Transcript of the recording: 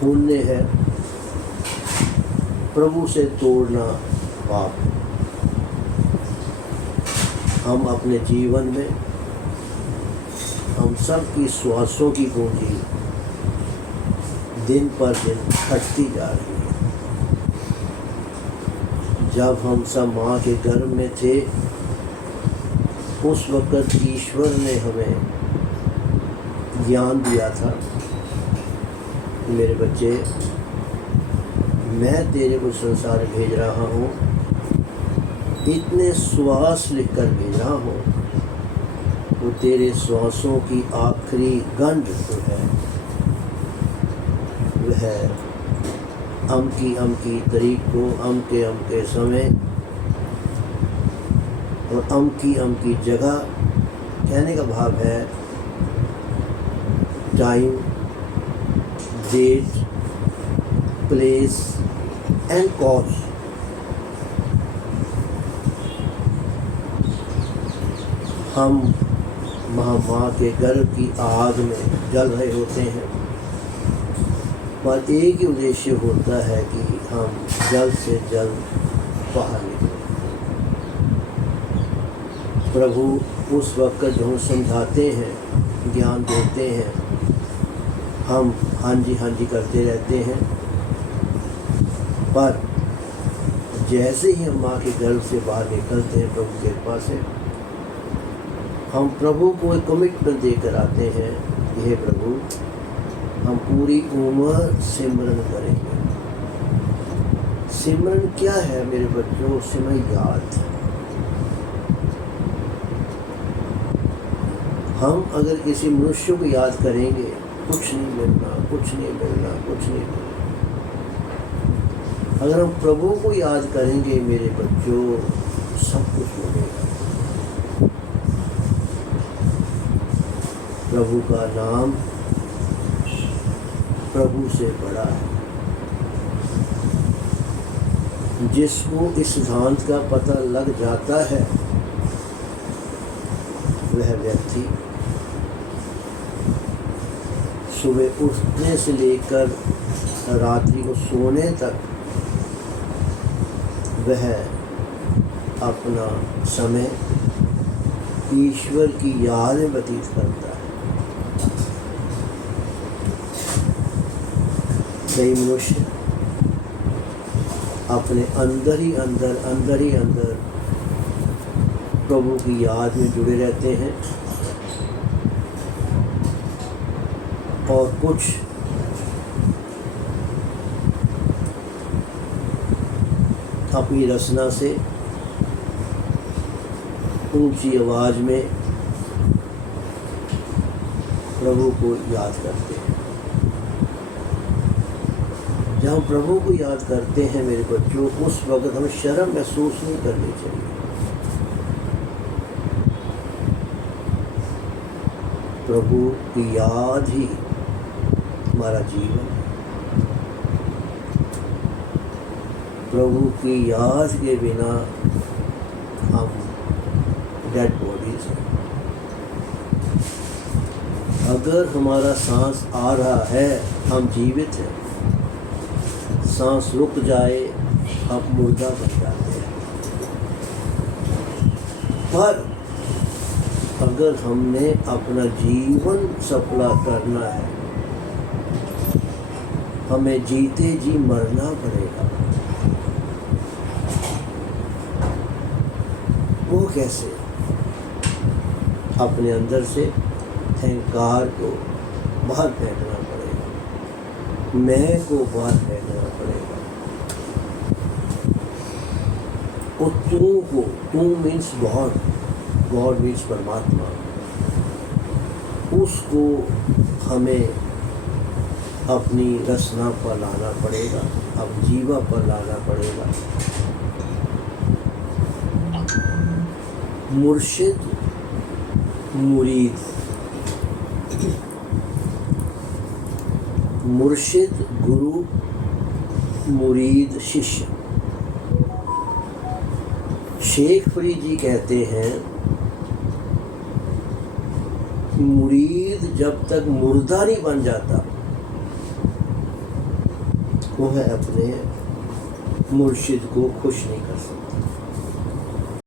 पुण्य है, प्रभु से तोड़ना पाप। हम अपने जीवन में हम सब की श्वासों की पूंजी दिन पर दिन घटती जा रही है। जब हम सब माँ के गर्भ में थे, उस वक़्त ईश्वर ने हमें ज्ञान दिया था, मेरे बच्चे मैं तेरे को संसार भेज रहा हूँ, इतने श्वास लिखकर भेज रहा हूँ, वो तेरे श्वासों की आखिरी गंध जो है वह अमकी तारीख को अमके समय और अमकी जगह, कहने का भाव है time, date, place and cause. हम माँ के गर्भ की आग में जल रहे होते हैं, पर एक ही उद्देश्य होता है कि हम जल्द से जल्द बाहर निकलें। प्रभु उस वक्त जो हम समझाते हैं, ज्ञान देते हैं, हम हाँ जी करते रहते हैं, पर जैसे ही हम माँ के गर्भ से बाहर निकलते हैं प्रभु के कृपा से, हम प्रभु को एक कमिटमेंट देकर आते हैं कि हे प्रभु, हम पूरी उम्र सिमरन करेंगे। सिमरन क्या है मेरे बच्चों? सिमरन याद। हम अगर किसी मनुष्य को याद करेंगे, कुछ नहीं मिलना। अगर हम प्रभु को याद करेंगे मेरे बच्चों, सब कुछ मिलेगा। प्रभु का नाम प्रभु से बड़ा है। जिसको इस सिद्धांत का पता लग जाता है, वह व्यक्ति सुबह उठने से लेकर रात्रि को सोने तक वह अपना समय ईश्वर की याद में व्यतीत करता है। कई मनुष्य अपने अंदर ही अंदर प्रभु की याद में जुड़े रहते हैं, और कुछ अपनी रचना से ऊंची आवाज में प्रभु को याद करते हैं। जब हम प्रभु को याद करते हैं मेरे बच्चों, उस वक्त हमें शर्म महसूस नहीं करनी चाहिए। प्रभु की याद ही हमारा जीवन है। प्रभु की याद के बिना हम डेड बॉडीज हैं। अगर हमारा सांस आ रहा है, हम जीवित हैं। सांस रुक जाए, हम मुर्दा बन जाते हैं। पर अगर हमने अपना जीवन सफला करना है, हमें जीते जी मरना पड़ेगा। वो कैसे? अपने अंदर से अहंकार को बाहर फेंकना पड़ेगा, मैं को बाहर फेंकना पड़ेगा। और तू मीन्स गॉड, गॉड मीन्स परमात्मा, उसको हमें अपनी रचना पर लाना पड़ेगा, अब जीवा पर लाना पड़ेगा। मुर्शिद मुरीद, मुर्शिद गुरु, मुरीद शिष्य। शेख फरीद जी कहते हैं, मुरीद जब तक मुर्दा नहीं बन जाता, वह अपने मुर्शिद को खुश नहीं कर सकता।